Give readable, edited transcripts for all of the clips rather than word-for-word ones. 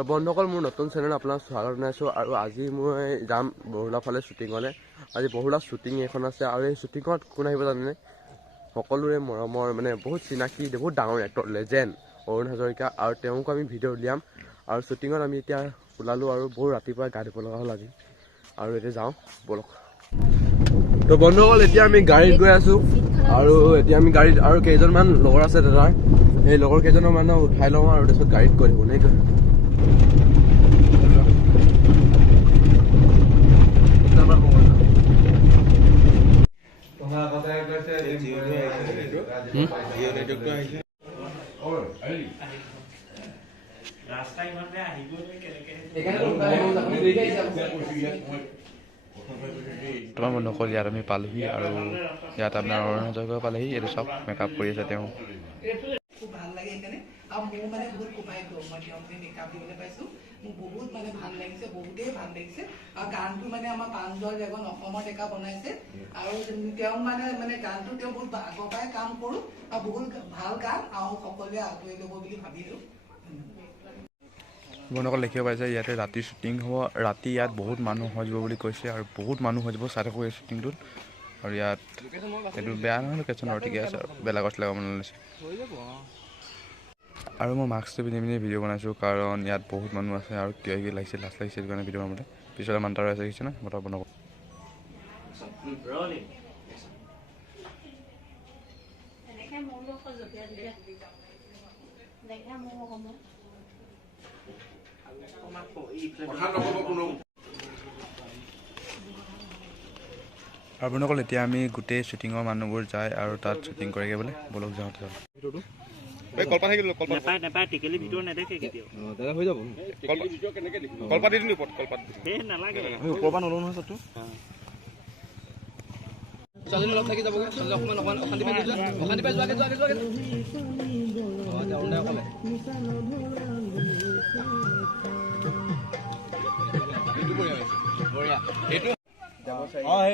তো বন্ধুসকল মোৰ নতুন চেনেল আপোনাক স্বাগত জনাইছোঁ আৰু আজি মই যাম বহুলা ফালে শ্বুটিঙলৈ। আজি বহুলা শ্বুটিং এখন আছে আৰু এই শ্বুটিঙত কোন আহিব জানেনে? সকলোৰে মৰমৰ মানে বহুত চিনাকি বহুত ডাঙৰ এক্টৰ লেজেণ্ড অৰুণ হাজৰিকা আৰু তেওঁক আমি ভিডিঅ' উলিয়াম আৰু শ্বুটিঙত আমি এতিয়া ওলালোঁ আৰু বহুত ৰাতিপুৱা গা ধুব লগা হ'ল আজি আৰু এতিয়া যাওঁ বলক। তো বন্ধুসকল এতিয়া আমি গাড়ীত গৈ আছোঁ আৰু এতিয়া আমি গাড়ীত আৰু কেইজনমান লগৰ আছে দাদাৰ সেই লগৰ কেইজনৰ মানুহ উঠাই লওঁ আৰু তাৰপিছত গাড়ীত গৈ থাকোঁ নেকি। তোমাৰ বন্ধুসকল ইয়াত আমি পালোহি আৰু ইয়াত আপোনাৰ অৰুণ হাজৰিকা পালেহি। এইটো চব মেকআপ কৰি আছে তেওঁ। খুব ভাল লাগে সেইকাৰণে আৰু মোৰ মানে বহুত সৌভাগ্য মই তেওঁকে মেকআপ দিবলৈ পাইছোঁ। মোৰ বহুত মানে ভাল লাগিছে, বহুতেই ভাল লাগিছে আৰু গানটো মানে আমাৰ প্ৰাঞ্জল এজন অসমৰ ডেকা বনাইছে আৰু তেওঁ মানে গানটো তেওঁ বহুত আগৰ পৰাই কাম কৰোঁ আৰু বহুত ভাল গান আৰু সকলোৱে আগুৱাই ল'ব বুলি ভাবিলোঁ। বন্ধুসকল দেখিব পাইছে ইয়াতে ৰাতি শ্বুটিং হ'ব। ৰাতি ইয়াত বহুত মানুহ হৈ যাব বুলি কৈছে আৰু বহুত মানুহ হৈ যাব চাই থাকোঁ এই শ্বুটিংটোত। আৰু ইয়াত এইটো বেয়া নহয় লোকেশ্যন আৰু ঠিকে আছে আৰু বেলেগত লগাব লৈছে। আৰু মই মাস্কটো পিন্ধি পিনি ভিডিঅ' বনাইছোঁ কাৰণ ইয়াত বহুত মানুহ আছে আৰু কিবা কিবি লাগিছে লাজ লাগিছে সেইটো কাৰণে ভিডিঅ' বনাবলৈ। পিছলৈ মান্তাৰ আছে দেখিছে না বতৰ বনাব। আৰু বন্ধুসকল এতিয়া আমি গোটেই শ্বুটিঙৰ মানুহবোৰ যায় আৰু তাত শ্বুটিং কৰেগৈ বোলে। বলক যাওঁ তাত। নাপায় টিকেলি ভিতৰত নেদেখে কেতিয়াও। দাদা হৈ যাব কলপাত দি দিম কলপাত নালাগে ওপৰৰ পৰা নলওঁ নহয় চবটো। ছোৱালীজনী অলপ থাকি যাবগৈ, ছোৱালী অকণমান অশান্তি পাই যোৱা অশান্তি পাই যোৱাকৈ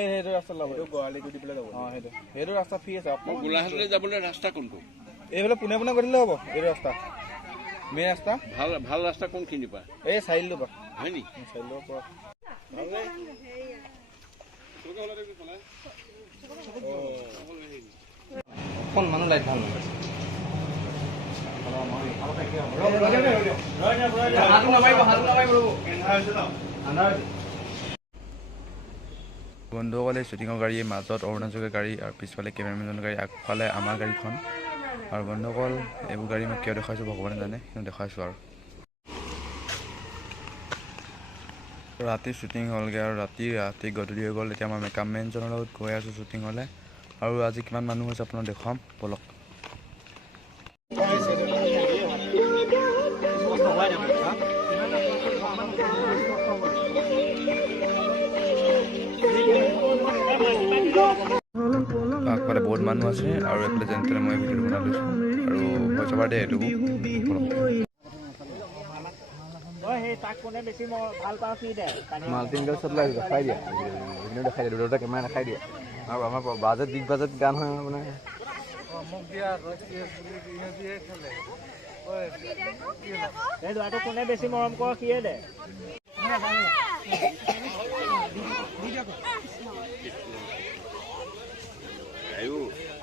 সেইটো ৰাস্তা ল'ব গোৱালিটো দি পেলাই যাব। সেইটো ৰাস্তা ফ্ৰী আছে। গোলাঘাটলৈ যাবলৈ ৰাস্তা কোনটো? এইফালে পোনে পোনে গৈ দিলে হ'ব। এইটো ৰাস্তা মেইন ৰাস্তা। ভাল ৰাস্তা কোনখিনিৰ পৰা? এই চাৰিআলিটোৰ পৰা। হয় নি? চাৰিআলিটোৰ পৰা মানুহ লাইট ভাল নাপাইছে। বন্ধুসকলে শ্বুটিঙৰ গাড়ীৰ মাজত অৰুণ হাজৰিকাৰ গাড়ী আৰু পিছফালে কেমেৰামেনৰ গাড়ী, আগফালে আমাৰ গাড়ীখন। আৰু বন্ধুসকল এইবোৰ গাড়ী মই কিয় দেখুৱাইছোঁ ভগৱানে জানে, কিন্তু দেখুৱাইছোঁ আৰু ৰাতি শ্বুটিং হ'লগৈ আৰু ৰাতি গধূলি হৈ গ'ল। এতিয়া মই মেকআপ মেনজনৰ লগত গৈ আছোঁ শ্বুটিঙলৈ আৰু আজি কিমান মানুহ হৈছে আপোনাক দেখুৱাম বলক। আগফালে বহুত মানুহ আছে আৰু এইফালে যেনে তেনে মই ভিডিঅ'টো বনাই লৈছোঁ আৰু হৈ যাব দে এইটো মাল্টিমিডিয়া চব দেখাই দিয়া দেখাই দিয়ে দুটা কেমেৰা দেখাই দিয়ে আৰু আমাৰ বাজেট বিগ বাজেট গান হয় মানে কোনে বেছি মৰম কৰ সিয়ে দে।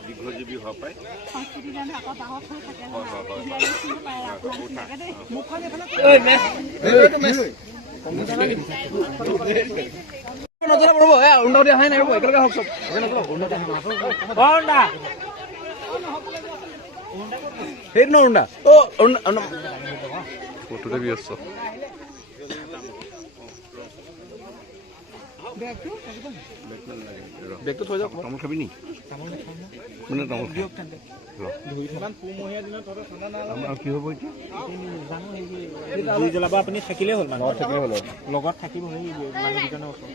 দীৰ্ঘজীৱী হোৱা পায় ফটোতে ব্যস্ত। বেগটো থৈ যাওক। তামোল খাবি নি? মানে তামোল কি হ'ব এতিয়া জুই জ্বলাব আপুনি থাকিলেই হ'ল মানে থাকিলে হ'ল লগত থাকিব সেই মানুহকেইজনৰ ওচৰত।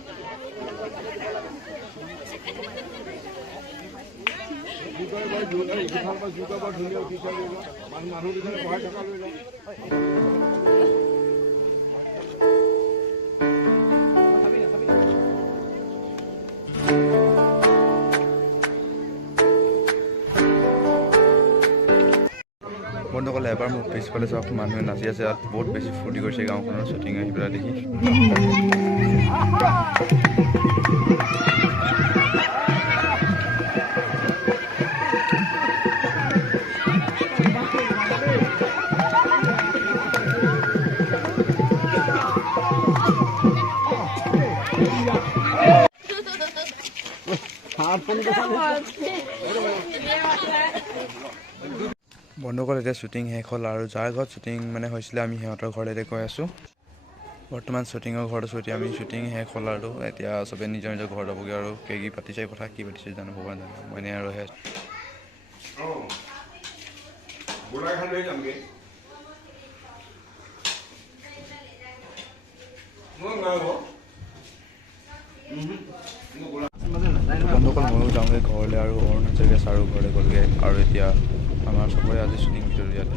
বন্ধুসকলে এবাৰ মোৰ পিছফালে চব মানুহে নাচি আছে, ইয়াত বহুত বেছি ফূৰ্তি কৰিছে গাঁওখনৰ শ্বুটিং আহি পেলাই দেখি। বন্ধুসকল এতিয়া শ্বুটিং শেষ হ'ল আৰু যাৰ ঘৰত শ্বুটিং মানে হৈছিলে আমি সিহঁতৰ ঘৰলৈ এতিয়া গৈ আছোঁ। বৰ্তমান শ্বুটিঙৰ ঘৰত আছোঁ। এতিয়া আমি শ্বুটিং শেষ হ'ল আৰু এতিয়া চবে নিজৰ নিজৰ ঘৰত যাবগৈ আৰু কি পাতিছে কথা কি পাতিছে জানো ভগৱান জানো। মই এনেই আৰু বন্ধুসকল ময়ো যাওঁগৈ ঘৰলৈ আৰু অৰুণাচল ছাৰৰ ঘৰলৈ গ'লগৈ আৰু এতিয়া আমাৰ চবৰে আজি শ্বুটিং ভিডিঅ' ইয়াত